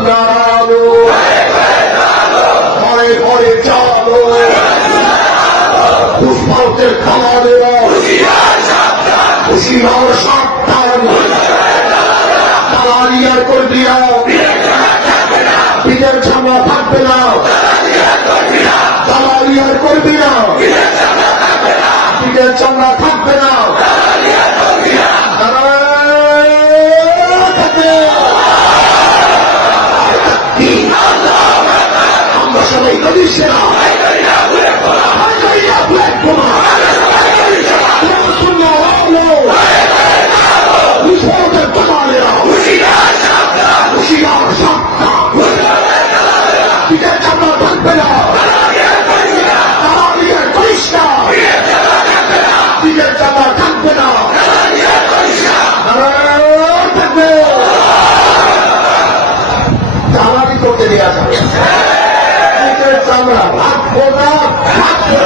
দাঁড়ালো ঘরে ঘরে চালো পুষ্পাউটের খামারেরা হুশিয়ার সাবধান দালালিয়ার কর্মীরা পিঠের ঝামা থাকবে না দালালিয়ার কর্মীরা পিঠের চামড়া থাকবে না আমরা সবাই নদীর সেনা পিঠের চামড়া থাকবে না দালালিয়ার করিস না পিঠের চামড়া থাকবে না থাকবে দালালি করতে দেওয়া যাবে পিঠের চামড়া থাকবো না থাকবে